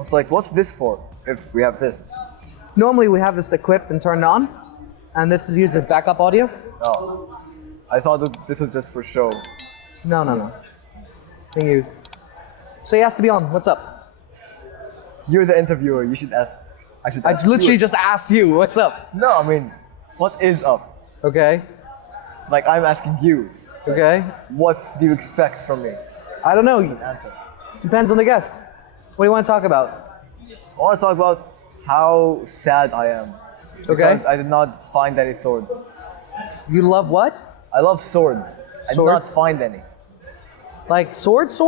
It's like, what's this for if we have this? Normally we have this equipped and turned on, and this is used as backup audio. Oh. I thought that this was just for show. No. Being used. So he has to be on. What's up? You're the interviewer. You should ask. I should ask literally you. just asked you. What's up? No, I mean, what is up? Okay. Like, I'm asking you. Okay. What do you expect from me? I don't know. Answer. Depends on the guest. What do you want to talk about? I want to talk about how sad I am. Okay. Because I did not find any swords. You love what? I love swords. I did not Swords? find any. Like swords?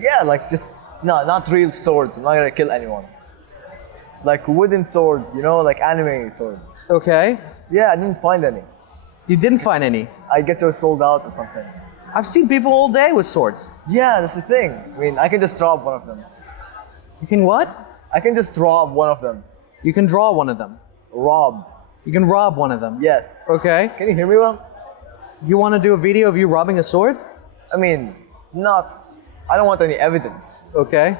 Yeah, like just, no, not real swords. I'm not gonna kill anyone. Like wooden swords, you know, like anime swords. Okay. Yeah, I didn't find any. You didn't find any. I guess they were sold out or something. I've seen people all day with swords. Yeah, that's the thing. I mean, I can just rob one of them. You can what? I can just rob one of them. You can draw one of them. Rob. You can rob one of them. Yes. Okay. Can you hear me well? You want to do a video of you robbing a sword? I mean, I don't want any evidence. Okay.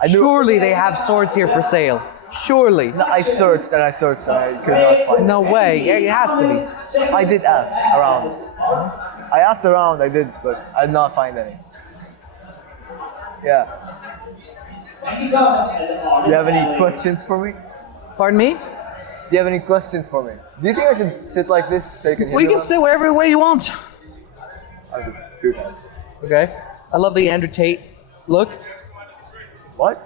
I do. Surely they have swords here for sale. Surely. No, I searched and I could not find. No way. Yeah, it has to be. I did ask around. I asked around, I did, but I did not find any. Yeah. Do you have any questions for me? Pardon me? Do you have any questions for me? Do you think I should sit like this so you can hear Well, you me can well? sit wherever way you want. I'll just do that. Okay. I love the Andrew Tate look. What?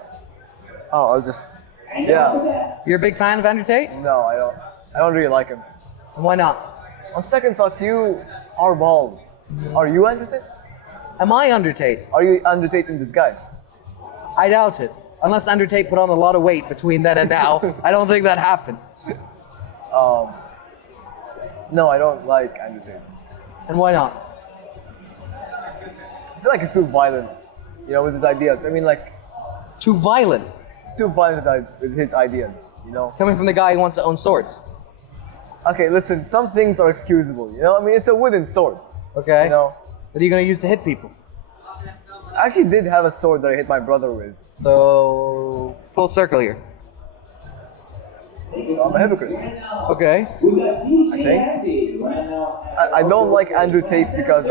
Oh, I'll just. Yeah. You're a big fan of Andrew Tate? No, I don't. I don't really like him. Why not? On second thought, you are bald. Are you Andrew Tate? Am I Andrew Tate? Are you Andrew Tate in disguise? I doubt it. Unless Andrew Tate put on a lot of weight between then and now. I don't think that happened. No, I don't like Andrew Tate. And why not? I feel like he's too violent, you know, with his ideas. I mean, like, Too violent. too violent with his ideas, you know? Coming from the guy who wants to own swords. Okay, listen, some things are excusable, you know? I mean, it's a wooden sword, Okay. you know? What are you going to use to hit people? I actually did have a sword that I hit my brother with. So, full circle here. So I'm a hypocrite, Okay. I think. I don't like Andrew Tate because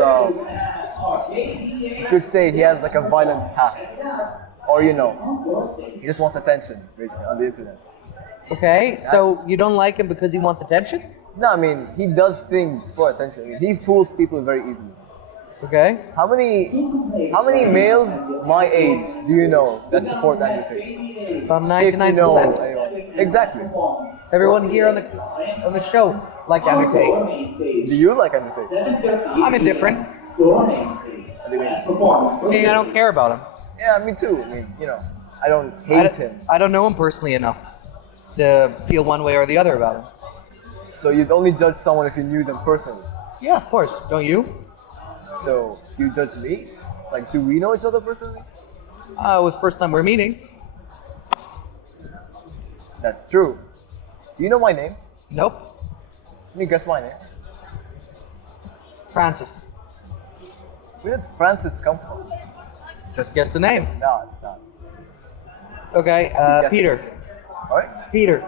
you could say he has like a violent past. Or, you know, he just wants attention, basically, on the internet. Okay, so you don't like him because he wants attention? No, I mean, he does things for attention. I mean, he fools people very easily. Okay. How many males my age do you know that support Andrew Tate? About If you know 99%. anyone. Exactly. Everyone here on the show liked Andrew Tate. Do you like Andrew Tate? I'm indifferent. What do you mean? I don't care about him. Yeah, me too. I mean, you know, I don't hate him. I don't know him personally enough to feel one way or the other about him. So you'd only judge someone if you knew them personally. Yeah, of course. Don't you? So you judge me? Like, do we know each other personally? It was first time we're meeting. That's true. Do you know my name? Nope. Can you guess my name? Francis. Where did Francis come from? Just guess the name. No, it's not. Okay, guess Peter. Sorry? Peter.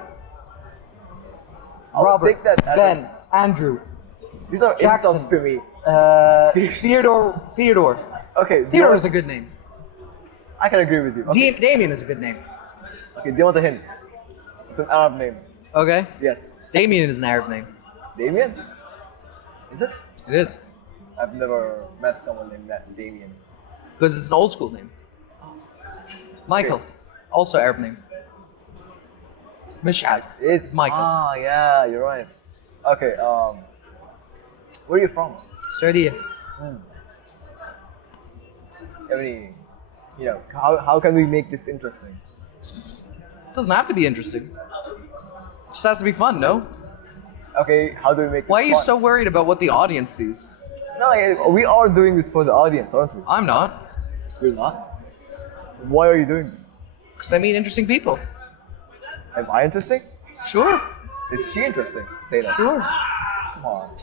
I'll Robert. take that as Ben. Andrew. these are Jackson. insults to me. Theodore. Theodore. Okay, do you Theodore want- is a good name. I can agree with you. Okay. Damien is a good name. Okay, do you want a hint? It's an Arab name. Okay. Yes. Damien is an Arab name. Damien? Is it? It is. I've never met someone named that Damien. Because it's an old school name. Michael. Also Arab name. Mishal. It's Michael. Ah, yeah, you're right. Okay, where are you from? Saudi. You have any, you know, how can we make this interesting? Doesn't have to be interesting. It just has to be fun, no? Okay, how do we make this Why are you fun? so worried about what the audience sees? No, we are doing this for the audience, aren't we? I'm not. You're not? Why are you doing this? Because I meet interesting people. Am I interesting? Sure. Is she interesting? Say that. Sure. Come on.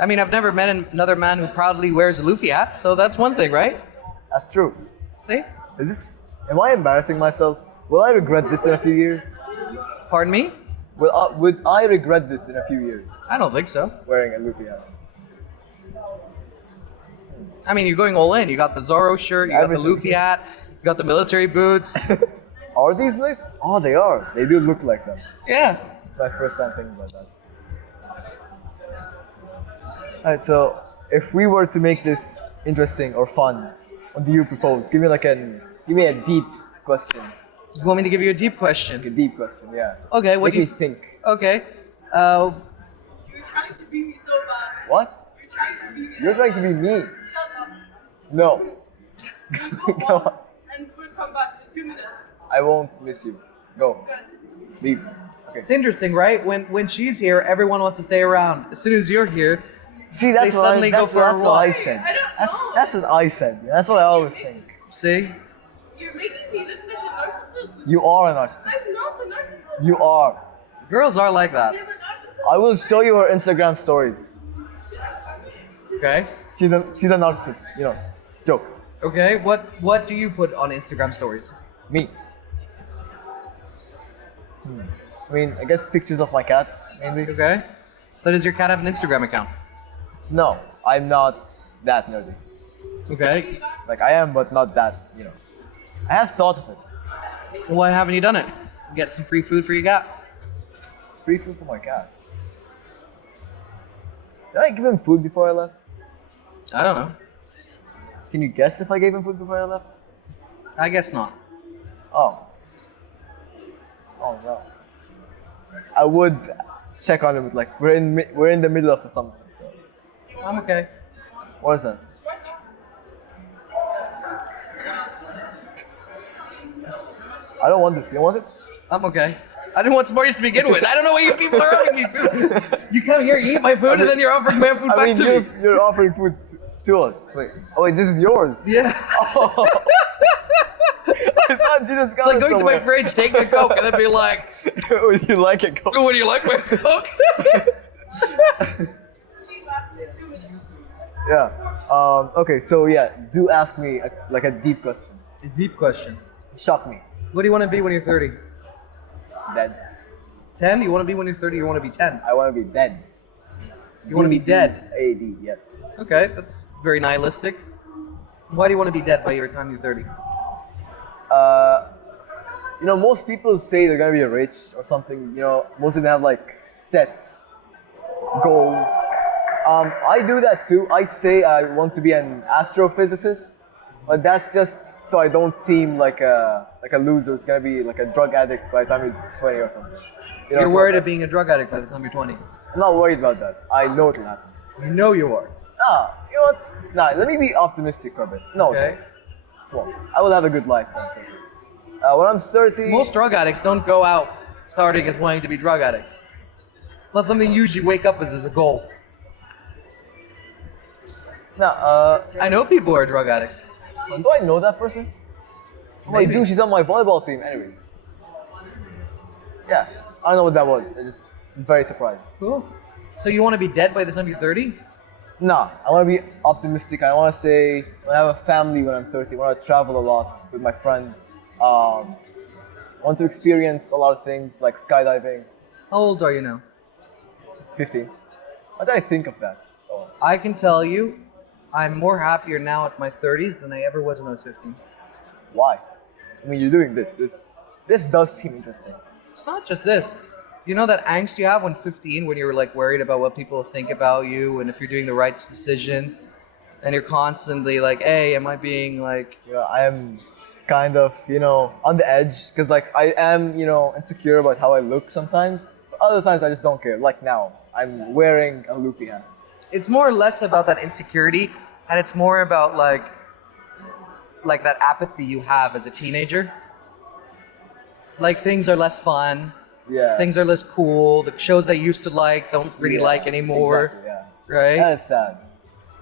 I mean, I've never met another man who proudly wears a Luffy hat, so that's one thing, right? That's true. See? Is this Am I embarrassing myself? Will I regret this in a few years? Pardon me? Would I regret this in a few years? I don't think so. Wearing a Luffy hat. I mean, you're going all in. You got the Zoro shirt, you got the Everything. Luffy hat, you got the military boots. Are these nice? Oh, they are. They do look like them. Yeah. It's my first time thinking about that. Alright, so if we were to make this interesting or fun, what do you propose? Give me a deep question. You want me to give you a deep Like a question? deep question, yeah. Okay, what Make do you me think. Okay. You're trying to beat me so bad. What? You're trying to beat me. You're trying to be me. Shut up. No. You Go go on. on and we'll come back in 2 minutes. I won't miss you. Go. Good. Leave. Okay. It's interesting, right? When she's here, everyone wants to stay around. As soon as you're here, See, that's They what suddenly go for a that's what I walk. said. I don't know. That's what I said. That's what I always think. see? You're making me look like a narcissist. You are a narcissist. I'm not a narcissist. You are. Girls are like that. I'm a narcissist. I will show you her Instagram stories. Okay. She's a narcissist. You know, joke. Okay. What do you put on Instagram stories? Me. I mean, I guess pictures of my cat, mainly. Okay. So does your cat have an Instagram account? No, I'm not that nerdy. Okay. Like I am, but not that. You know, I have thought of it. Why haven't you done it? Get some free food for your cat. Free food for my cat. Did I give him food before I left? I don't know. Can you guess if I gave him food before I left? I guess not. Oh. Oh no. I would check on him. Like we're in the middle of something. So I'm okay. what is that? I don't want this. You don't want it? I'm okay. I didn't want Smarties to begin with. I don't know why you people are offering me food. You come here, you eat my food, and then you're offering my food I back mean, to me. you're offering food to us. Wait. Oh wait, this is yours. Yeah. Oh. I thought you just got It's like it going to my somewhere. fridge, taking a Coke, and then being like, Would you like it? Go. "Oh, what do you like my Coke?" Be back in 2 minutes. Yeah. Okay. So yeah, do ask me a deep question. A deep question. Shock me. What do you want to be when you're 30? Dead. 10? You want to be when you're 30, you want to be 10? I want to be dead. You want to be dead? A-D, yes. Okay, that's very nihilistic. Why do you want to be dead by your time you're 30? You know, most people say they're gonna be rich or something. You know, most of them have like set goals. I do that too. I say I want to be an astrophysicist, but that's just so I don't seem like a loser. It's gonna be like a drug addict by the time he's 20 or something. You know, You're it's worried like of being a drug addict by the time you're 20. I'm not worried about that. I know it'll happen. You know you are. Nah, you know what? Nah, let me be optimistic for a bit. No, Okay. it won't. I will have a good life when I'm 30. When I'm 30, Most drug addicts don't go out starting as wanting to be drug addicts. It's not something you usually wake up as a goal. nah, I know people who are drug addicts. do I know that person? Oh, I Maybe. do. She's on my volleyball team, anyways. Yeah, I don't know what that was. I just very surprised. Cool. So you want to be dead by the time you're 30? Nah, I want to be optimistic. I want to say I want to have a family when I'm 30. I want to travel a lot with my friends. I want to experience a lot of things like skydiving. How old are you now? 15. What did I think of that? Oh. I can tell you, I'm more happier now at my 30s than I ever was when I was 15. Why? I mean, you're doing this. This does seem interesting. It's not just this. You know that angst you have when 15, when you're like worried about what people think about you and if you're doing the right decisions, and you're constantly like, hey, am I being like... You know, I am kind of, on the edge because like I am, insecure about how I look sometimes. But other times I just don't care. Like now, I'm wearing a Luffy hat. It's more or less about that insecurity, and it's more about like that apathy you have as a teenager. Like things are less fun, Yeah. things are less cool, the shows I used to like don't really Yeah, like anymore, Exactly, yeah. right? That is sad.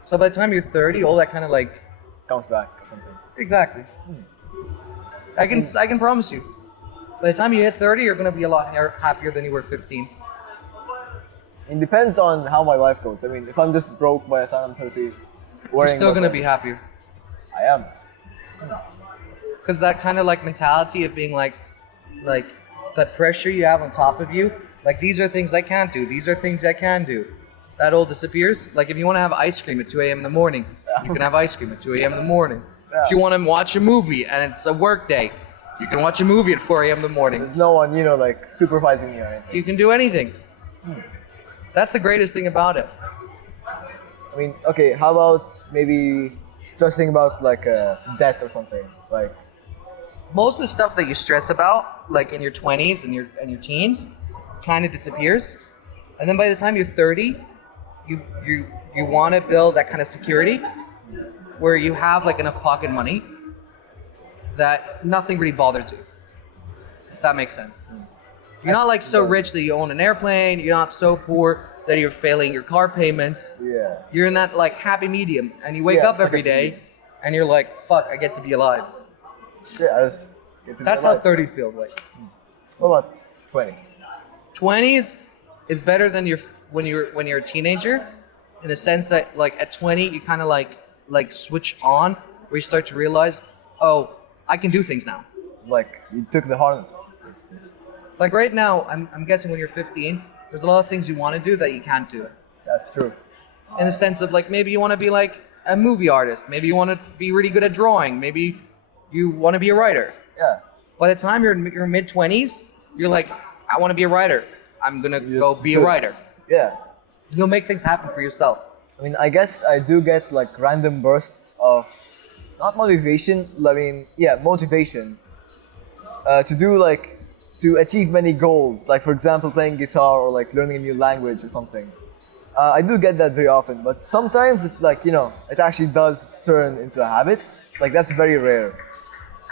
So by the time you're 30, all that kind of like... Comes back or something. Exactly. I can promise you, by the time you hit 30, you're going to be a lot happier than you were 15. It depends on how my life goes. I mean, if I'm just broke by the time I'm 30, You're worrying still about going to that, be happier. I am. because that kind of like mentality of being like that pressure you have on top of you, like these are things I can't do, these are things I can do, that all disappears. Like if you want to have ice cream at 2 a.m. in the morning, you can have ice cream at 2 a.m. in the morning. If you want to watch a movie and it's a work day, you can watch a movie at 4 a.m. in the morning. There's no one, like supervising you or anything. You can do anything. That's the greatest thing about it. I mean, okay, how about maybe stressing about like debt or something? Like, Most of the stuff that you stress about, like in your 20s and your teens, kind of disappears. And then by the time you're 30, you want to build that kind of security where you have like enough pocket money that nothing really bothers you. If that makes sense. You're not like so rich that you own an airplane. You're not so poor that you're failing your car payments. yeah. You're in that like happy medium, and you wake Yeah, up every day, and you're like, "Fuck, I get to be alive." Yeah, I just get to be That's how alive. 30 feels like. What about 20? 20s is better than when you're a teenager, in the sense that like at 20 you kind of like switch on, where you start to realize, oh, I can do things now. Like, you took the harness, basically. Like right now, I'm guessing when you're 15, there's a lot of things you want to do that you can't do. That's true. In the sense of like maybe you want to be like a movie artist, maybe you want to be really good at drawing, maybe you want to be a writer. Yeah. By the time you're in your mid 20s, you're like, I want to be a writer. I'm gonna You go just be do a it. writer. Yeah. You'll make things happen for yourself. I mean, I guess I do get like random bursts of, not motivation, motivation to achieve many goals. Like, for example, playing guitar or like learning a new language or something. I do get that very often, but sometimes it it actually does turn into a habit. Like, that's very rare.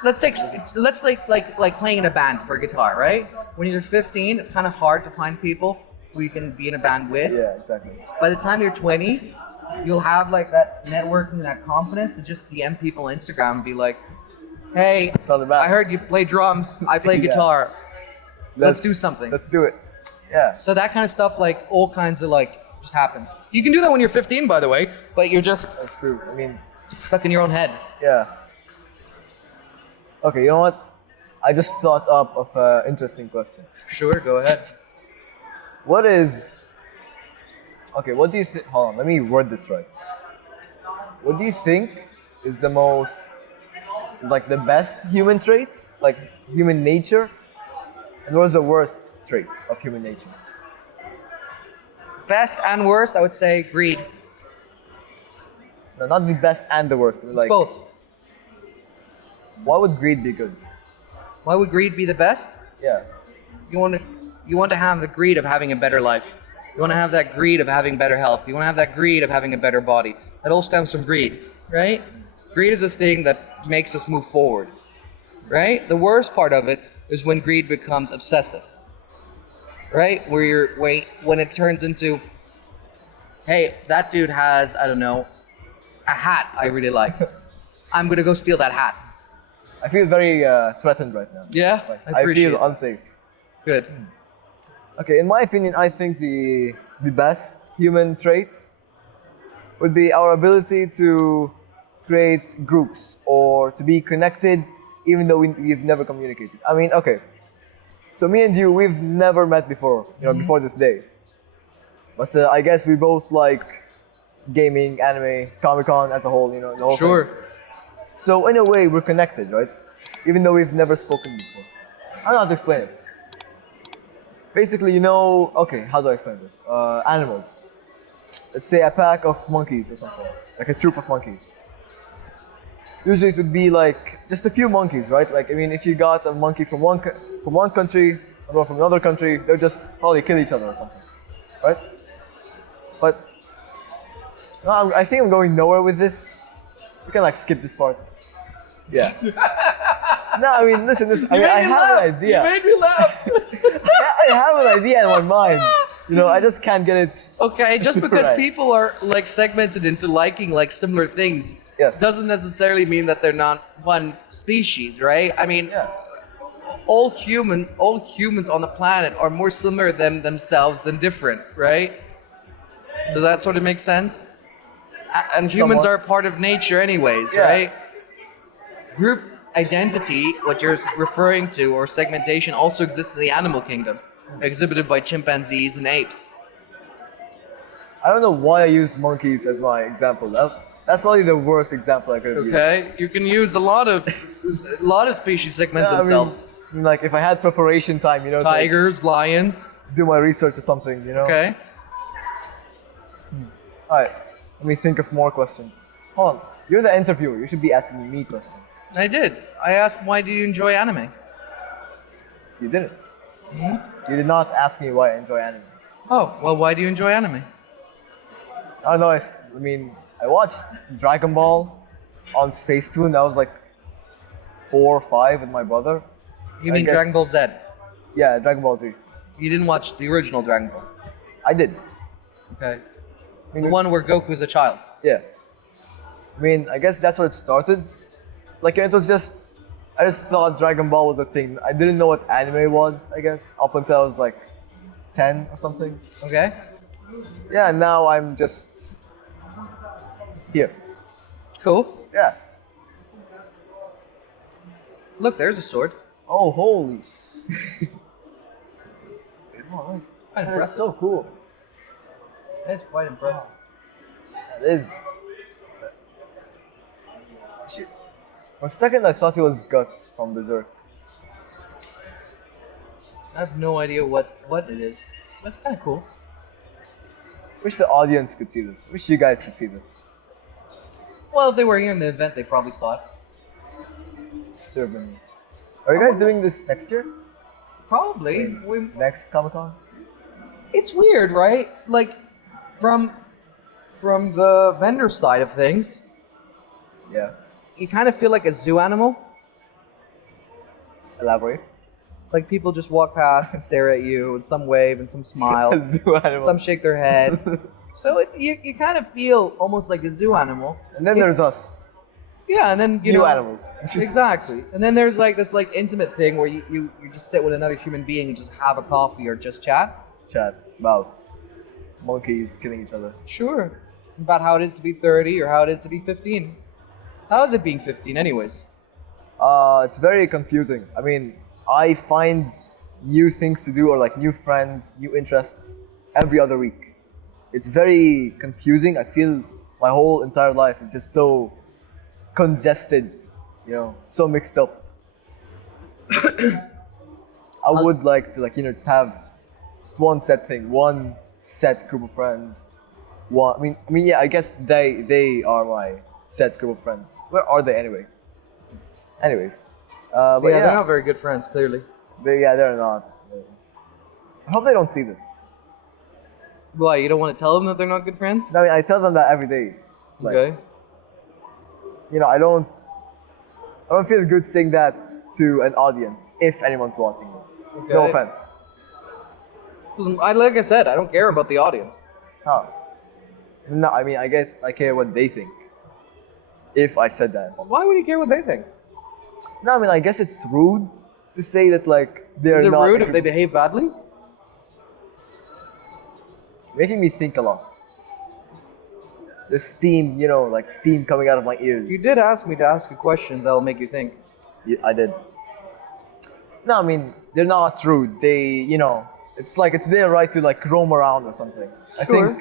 Let's like playing in a band for guitar, right? When you're 15, it's kind of hard to find people who you can be in a band with. Yeah, exactly. By the time you're 20, you'll have like that networking, that confidence to just DM people on Instagram and be like, hey, not a band. I heard you play drums, I play Yeah. guitar. Let's do something. Let's do it. Yeah. So that kind of stuff, like all kinds of like, just happens. You can do that when you're 15, by the way, but you're just That's true. I mean, stuck in your own head. yeah. Okay, you know what? I just thought up of an interesting question. Sure, go ahead. What do you think? Hold on, let me word this right. What do you think is the the best human trait, like human nature? And what is the worst trait of human nature? Best and worst, I would say greed. No, not the best and the worst. Like, Both. why would greed be good? Why would greed be the best? Yeah. You want to have the greed of having a better life. You want to have that greed of having better health. You want to have that greed of having a better body. That all stems from greed, right? Greed is a thing that makes us move forward, right? The worst part of it is when greed becomes obsessive, right? When it turns into, hey, that dude has, I don't know, a hat I really like. I'm gonna go steal that hat. I feel very threatened right now. Yeah, Like, I appreciate feel it. unsafe. Good. Okay, in my opinion, I think the best human trait would be our ability to create groups or to be connected even though we've never communicated. I mean, okay, so me and you, we've never met before, before this day. But I guess we both like gaming, anime, Comic Con as a whole, the whole Sure. thing. So in a way, we're connected, right? Even though we've never spoken before. I don't know how to explain it. Basically, okay, how do I explain this? Animals. Let's say a pack of monkeys or something, like a troop of monkeys. Usually it would be like just a few monkeys, right? Like, I mean, if you got a monkey from one country, or from another country, they'll just probably kill each other or something, right? But no, I think I'm going nowhere with this. We can like skip this part. Yeah. No, I mean, listen. I have an idea. You made me laugh. I have an idea in my mind. I just can't get it. Okay, just because Right. people are like segmented into liking like similar things, Yes. doesn't necessarily mean that they're not one species, right? I mean, Yeah. all humans on the planet are more similar than themselves than different, right? Does that sort of make sense? And humans Somewhat. are part of nature anyways, Yeah. right? identity, what you're referring to, or segmentation, also exists in the animal kingdom, exhibited by chimpanzees and apes. I don't know why I used monkeys as my example. That's probably the worst example I could have used. Okay, you can use a lot of species segment themselves. I mean, like if I had preparation time, to, like, Tigers, lions. do my research or something, Okay. All right, let me think of more questions. Hold on, you're the interviewer. You should be asking me questions. I did. I asked, why do you enjoy anime? You didn't. You did not ask me why I enjoy anime. Oh, well, why do you enjoy anime? I don't know. I watched Dragon Ball on Space Tune. I was like 4 or 5 with my brother. You mean Dragon Ball Z? Yeah, Dragon Ball Z. You didn't watch the original Dragon Ball? I did. Okay. The one where Goku's a child? Yeah. I mean, I guess that's where it started. Like, it was just... I just thought Dragon Ball was a thing. I didn't know what anime was, I guess, up until I was like 10 or something. Okay. Yeah, now I'm just... here. Cool. Yeah. Look, there's a sword. Oh, holy... Oh, nice. That is so cool. That's quite impressive. That is... Shit. For a second, I thought it was Guts from Berserk. I have no idea what it is. That's kind of cool. Wish the audience could see this. Wish you guys could see this. Well, if they were here in the event, they probably saw it. Should have been. Are you guys doing this next year? Probably. Next Comic Con? It's weird, right? Like, from the vendor side of things, Yeah. you kind of feel like a zoo animal. Elaborate. Like, people just walk past and stare at you, and some wave and some smile. Zoo animal. Some shake their head. So you kind of feel almost like a zoo animal. And then there's us. Yeah, and then, New animals. Exactly. And then there's like this like intimate thing where you just sit with another human being and just have a coffee or just chat. Chat about monkeys killing each other. Sure. About how it is to be 30 or how it is to be 15. How is it being 15 anyways? It's very confusing. I mean, I find new things to do or like new friends, new interests every other week. It's very confusing. I feel my whole entire life is just so congested, so mixed up. I would like to just have just one set thing, one set group of friends. I mean, yeah, I guess they are my set group of friends. Where are they anyway? Anyways, but yeah, they're not very good friends, clearly. They're not. I hope they don't see this. Why, you don't want to tell them that they're not good friends? I mean, I tell them that every day. Okay. I don't feel good saying that to an audience if anyone's watching this. Okay. No offense. Like I said, I don't care about the audience. Huh. No, I mean, I guess I care what they think. If I said that. Why would you care what they think? No, I mean, I guess it's rude to say that they're Is it not. rude if they behave badly? Making me think a lot. There's steam, steam coming out of my ears. You did ask me to ask you questions that'll make you think. Yeah, I did. No, I mean, they're not rude. They, it's like it's their right to roam around or something. Sure.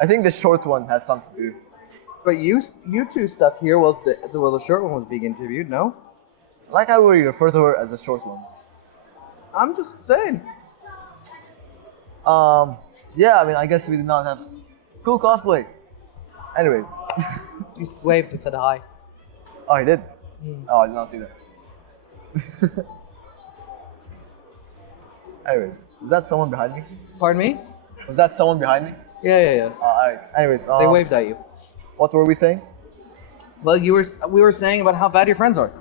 I think the short one has something to do. But you two stuck here while the short one was being interviewed, no? Like I would refer to her as the short one. I'm just saying. Yeah, I mean, I guess we did not have cool cosplay. Anyways. You waved and said hi. Oh, he did? Oh, I did not see that. Anyways, was that someone behind me? Pardon me? Was that someone behind me? Yeah. Alright. Anyways, They waved at you. What were we saying? Well, we were saying about how bad your friends are.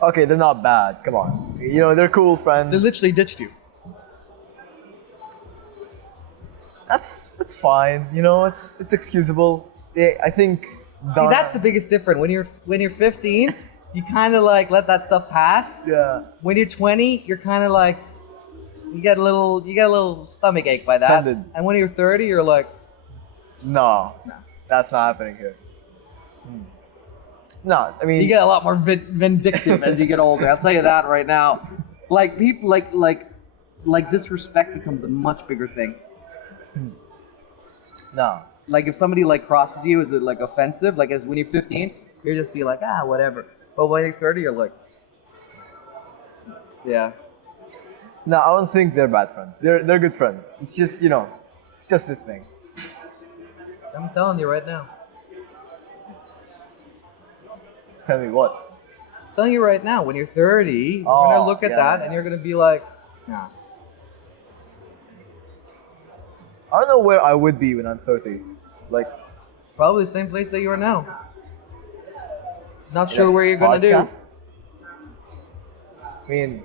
Okay, they're not bad. Come on. They're cool friends. They literally ditched you. That's fine. It's excusable. I think. See, that's the biggest difference. When you're 15, you kind of let that stuff pass. Yeah. When you're 20, you're kind of you get a little stomach ache by that. Offended. And when you're 30, you're like, No, that's not happening here. No, I mean, You get a lot more vindictive as you get older. I'll tell you that right now. Like people, like disrespect becomes a much bigger thing. no. Like if somebody like crosses you, is it like offensive? Like as when you're 15, you're just be like, whatever. But when you're 30, you're like, yeah. No, I don't think they're bad friends. They're good friends. It's just, it's just this thing. I'm telling you right now. Tell me what? I'm telling you right now, when you're 30, you're gonna look at that and you're gonna be like, nah. I don't know where I would be when I'm 30. Like, Probably the same place that you are now. Not sure where you're gonna do. podcast? I mean,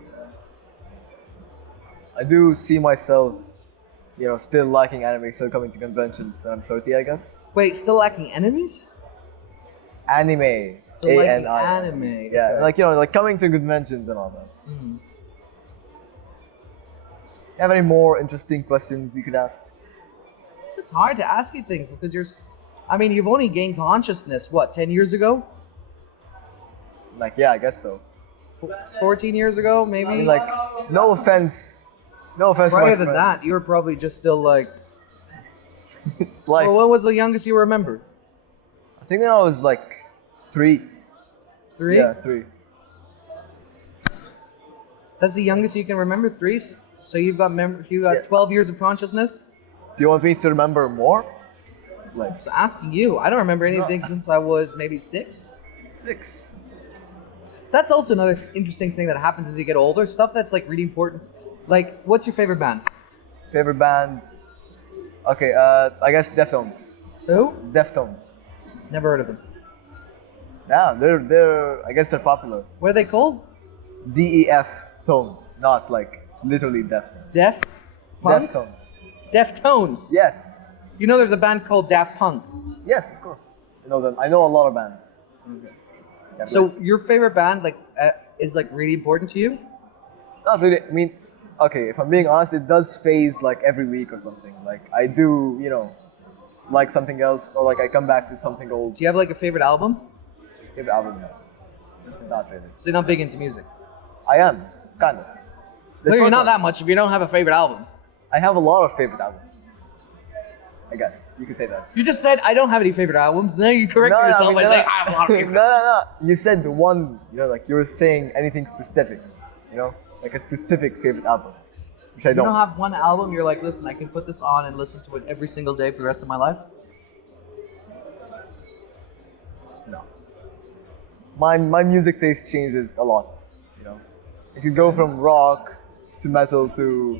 I do see myself, still liking anime, still coming to conventions when I'm 30, I guess. Wait, still lacking enemies? Anime. Still liking A-N-I. anime. Yeah, okay. like coming to conventions and all that. Mhm. You have any more interesting questions we could ask? It's hard to ask you things because you've only gained consciousness, 10 years ago? Like, yeah, I guess so. 14 years ago, maybe? I mean, like, no offense to my Prior than friend. that, you were probably just still like... It's like, Well, what was the youngest you remember? I think when I was like 3. 3? Yeah, 3. That's the youngest you can remember, 3? So you've got Yeah. 12 years of consciousness? Do you want me to remember more? Like, So asking you, I don't remember anything since I was maybe 6. 6. That's also another interesting thing that happens as you get older. Stuff that's like really important. Like, what's your favorite band? Favorite band? Okay, I guess Deftones. Who? Deftones. Never heard of them. Yeah, I guess they're popular. What are they called? DEF tones, not like literally Deftones. Def? Punk? Deftones. Deftones. Yes. You know there's a band called Daft Punk. Yes, of course. I know them. I know a lot of bands. Yeah, So your favorite band is like really important to you? not really. I mean, okay, if I'm being honest, it does phase like every week or something. Like I do, like something else, or like I come back to something old. Do you have like a favorite album? Favorite album? Not really. So you're not big into music. I am kind of. The No, you're short not that ones. much if you don't have a favorite album. I have a lot of favorite albums. I guess you could say that. You just said I don't have any favorite albums. Then you correct yourself by saying I have a lot of no, favorite. no. You said one. Like you were saying anything specific. Like a specific favorite album, which I You don't. don't have one album. You're like, listen, I can put this on and listen to it every single day for the rest of my life. No. My music taste changes a lot. It could go from rock to metal to.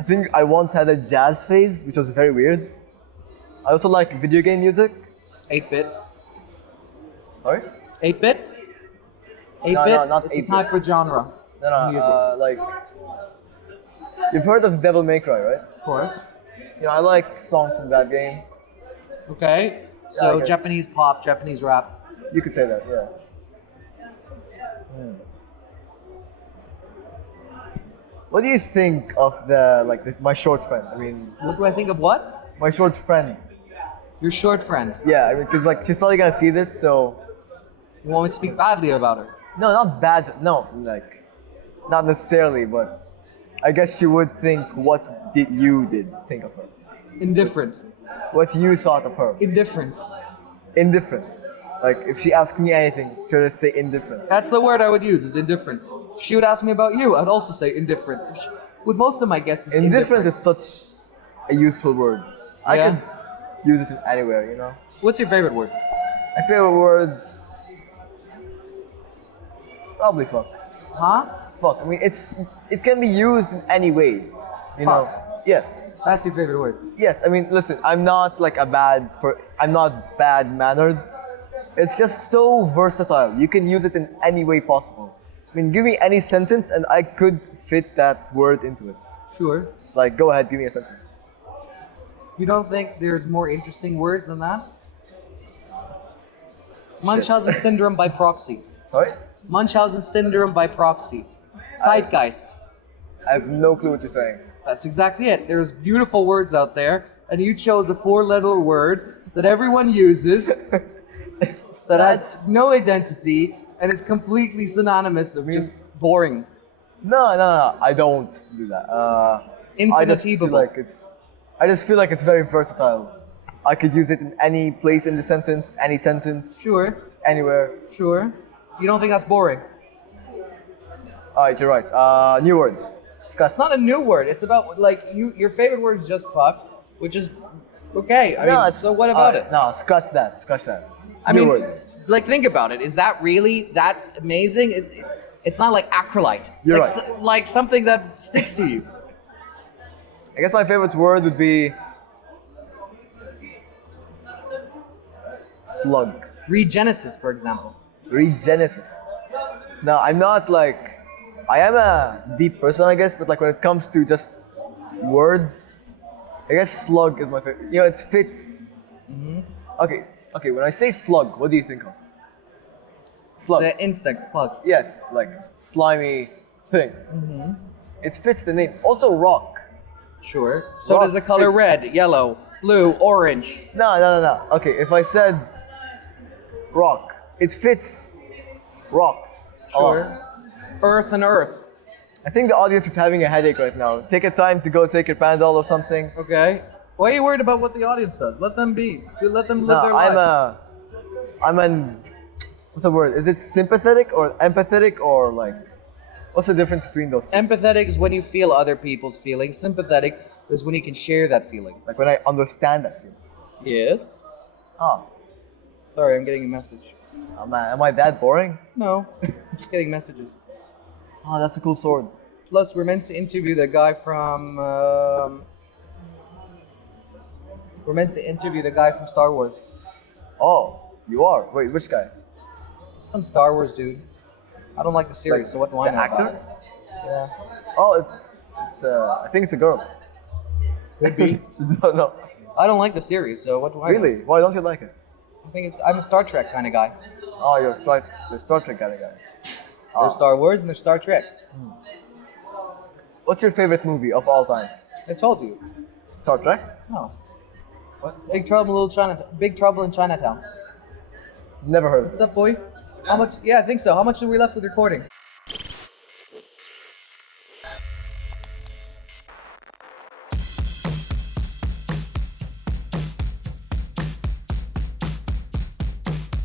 I think I once had a jazz phase, which was very weird. I also like video game music. 8-bit. Sorry? 8-bit? 8-bit? No, not It's a 8-bit. type of genre. No, Music. like. You've heard of Devil May Cry, right? Of course. I like songs from that game. Okay. I So guess. Japanese pop, Japanese rap. You could say that, yeah. What do you think of my short friend? I mean, What do I think of what? my short friend. Your short friend. Yeah, I mean, because she's probably gonna see this, so. You want me to speak badly about her? No, not bad. No, not necessarily, but I guess she would think what you did think of her. Indifferent. What you thought of her. Indifferent. Indifferent. Like, if she asked me anything, she'll just say indifferent. That's the word I would use, is indifferent. If she would ask me about you, I'd also say indifferent. With most of my guests, it's Indifferent indifferent. is such a useful word. I Yeah. could use it in anywhere, What's your favorite word? My favorite word. Probably fuck. Huh? Fuck. I mean, it can be used in any way. Fuck. Yes. That's your favorite word. Yes. I mean, listen. I'm not I'm not bad mannered. It's just so versatile. You can use it in any way possible. I mean, give me any sentence and I could fit that word into it. Sure. Like, go ahead, give me a sentence. You don't think there's more interesting words than that? Munchausen syndrome by proxy. Sorry? Munchausen syndrome by proxy. Zeitgeist. I have no clue what you're saying. That's exactly it. There's beautiful words out there, and you chose a 4-letter word that everyone uses. that has no identity and is completely synonymous of just boring. No. I don't do that. Infinitesimal. I just feel like it's very versatile. I could use it in any place in the sentence, any sentence, Sure, just anywhere. sure. You don't think that's boring? Alright, you're right. New word. Discuss. It's not a new word. It's about like your favorite word is just fuck, which is okay. I mean, so what about it? No, scratch that. Scratch that. I New mean, word. like think about it. Is that really that amazing? It's not like acrylite. You're like, right. Like something that sticks to you. I guess my favorite word would be slug. Regenesis, for example. Regenesis. No, I'm not like. I am a deep person, I guess, but like when it comes to just words, I guess slug is my favorite. You know, it fits. Okay. When I say slug, what do you think of? Slug. The insect slug. Yes, like slimy thing. It fits the name. Also, rock. Sure. So Rock does the color fits. red, yellow, blue, orange. No. Okay, if I said rock, it fits rocks. a lot. Sure. Earth and earth. I think the audience is having a headache right now. Take a time to go take your Panadol or something. Okay. Why are you worried about what the audience does? Let them be. Let them live their No, life. I'm an, what's the word? Is it sympathetic or empathetic or like, what's the difference between those two? Empathetic is when you feel other people's feelings. Sympathetic is when you can share that feeling. Like when I understand that feeling. Yes. Oh, Sorry, I'm getting a message. am I that boring? No, I'm just getting messages. Oh, that's a cool sword. Plus, we're meant to interview the guy from. We're meant to interview the guy from Star Wars. Oh, you are? Wait, which guy? Some Star Wars dude. I don't like the series, so what do I The know? actor? About it? Yeah, Oh, it's I think it's a girl. could be. No. I don't like the series, so what do I know? Really? Why don't you like it? I think I'm a Star Trek kind of guy. Oh, you're Star Trek kind of guy. There's Star Wars and there's Star Trek. What's your favorite movie of all time? I told you. Star Trek? No. What? Big Trouble in Chinatown. Never heard of What's it. up, boy? How much? Yeah, I think so. How much do we left with recording?